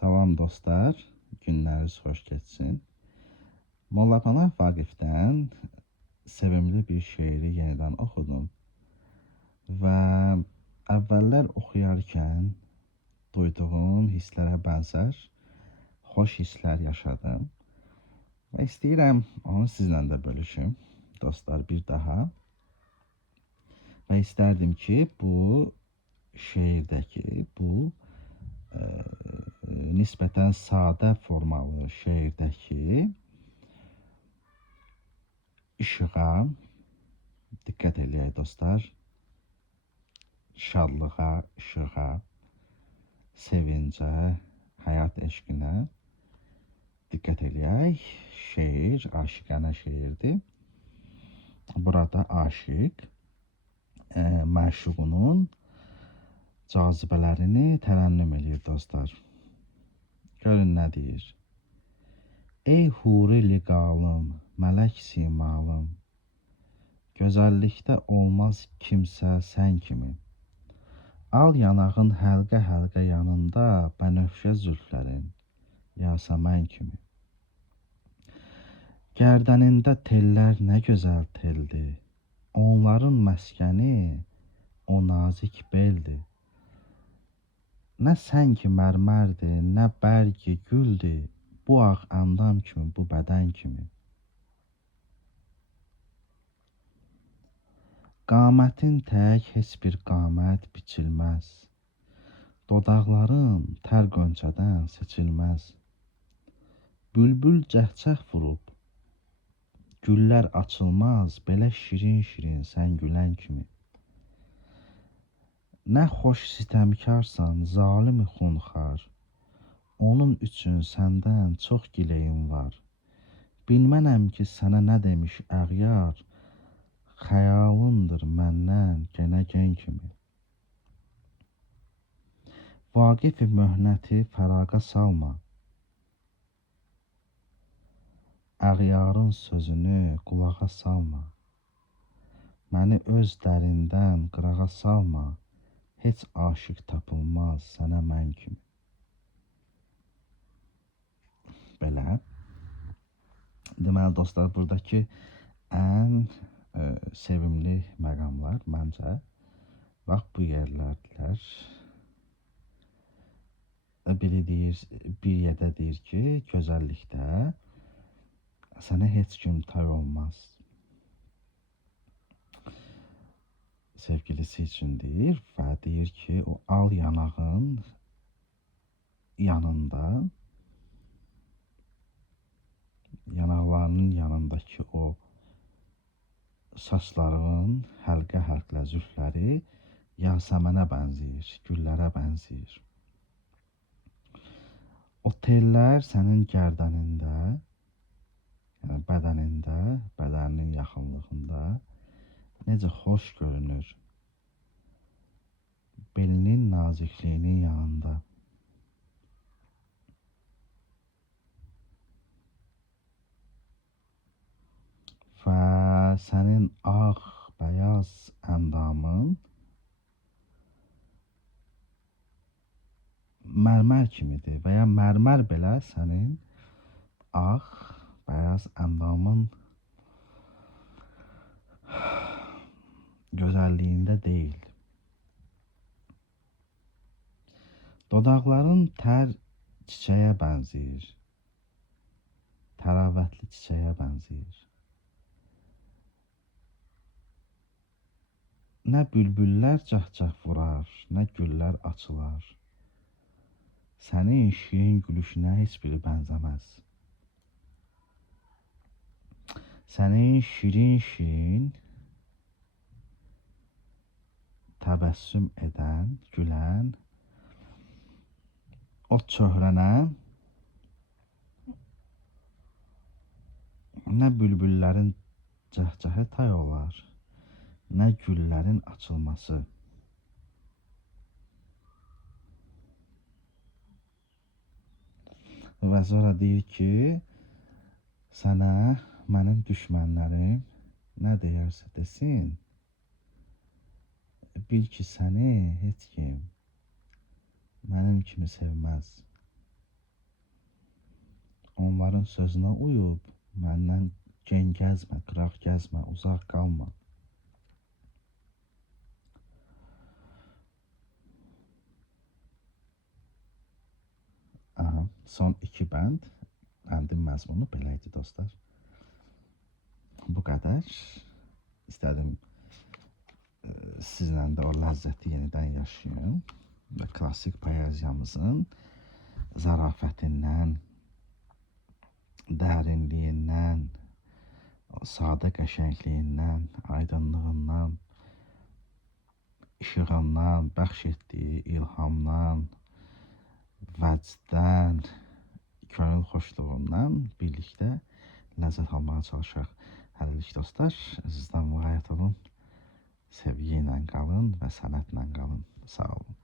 Salam dostlar, günləriniz xoş keçsin. Molla Pənah Vaqifdən sevimli bir şeiri yenidən oxudum və əvvəllər oxuyarkən duyduğum hisslərə bənzər xoş hisslər yaşadım və istəyirəm onu sizlə də bölüşüm, dostlar, bir daha. Və istərdim ki, bu şeirdəki, bu nisbətən sadə formalı şeirdəki işığa diqqət eləyək dostlar. Şadlığa, işığa, sevincə, həyat eşqinə diqqət eləyək. Şeir, aşiqənə şeirdir. Burada aşiq məşuqunun cazibələrini tərənnüm eləyir dostlar. Görün nə deyir. Ey huri liqalım, mələk simalım, gözəllikdə olmaz kimsə sən kimi. Al yanağın həlqə-həlqə yanında bənövşə zülflərin, yasəmən kimi. Gərdənində tellər nə gözəl teldir, onların məskəni o nazik beldir. Nə sən ki mərmərdir, nə bərgi güldür, bu ağ əndam kimi, bu bədən kimi. Qamətin tək heç bir qamət biçilməz, dodaqların tər qönçədən seçilməz. Bülbül cəhcəh vurub, güllər açılmaz, belə şirin-şirin sən gülən kimi. Nə xoş sitəmkarsan, zalimi xunxar, onun üçün səndən çox giləyim var. Bilmənəm ki, sənə nə demiş əğyar, xəyalındır məndən genə gen kimi. Vaqif möhnəti fəraqa salma, əğyarın sözünü qulağa salma. Məni öz dərindən qırağa salma, heç aşiq tapılmaz sənə mən kimi. Belə. Deməli dostlar, buradakı ən sevimli məqamlar məncə bax bu yerlərdilər. Biri deyir, bir yerdə deyir ki, gözəllikdə sənə heç kim tay olmaz. Sevgilisi üçün deyir və deyir ki, o al yanağın yanında, yanaqlarının yanındakı o saçlarının həlqə-həlqə zülfləri yasəmənə bənzəyir, güllərə bənzəyir. O tellər sənin gərdənində, yəni bədənində, bədəninin yaxınlığında necə xoş görünür. Belinin nazikliyinin yanında. Və sənin ağ, bəyaz əndamın mərmər kimidir və ya mərmər belə sənin ağ, bəyaz əndamın gözəlliyində deyil. Dodaqların tər çiçəyə bənzəyir, təravətli çiçəyə bənzəyir. Nə bülbüllər cəhcəh vurar, nə güllər açılar. Sənin şirin gülüşünə heç biri bənzəməz. Sənin şirin-şirin təbəssüm edən, gülən o çöhrənə nə bülbüllərin cəhcəhə tay olar, nə güllərin açılması. Və sonra deyir ki, sənə mənim düşmənlərim nə deyərsə desin, bil ki, səni heç kim mənim kimi sevməz. onların sözünə uyub, məndən gen gəzmə, qıraq gəzmə, uzaq qalma. Aha, son iki bənd. Bəndin məzmunu belə idi dostlar. Bu qədər. İstədim sizlə də o ləzzəti yenidən yaşayın və klassik poeziyamızın zarafətindən, dərinliyindən, o sadə qəşəngliyindən, aydınlığından, işığından, bəxş etdiyi ilhamdan, vəcdən, könül xoşluğundan birlikdə ləzzət almağa çalışaq. Hələlik dostlar, sizdən müğayət olun, sevgi ilə qalın və sənətlə qalın. Sağ olun.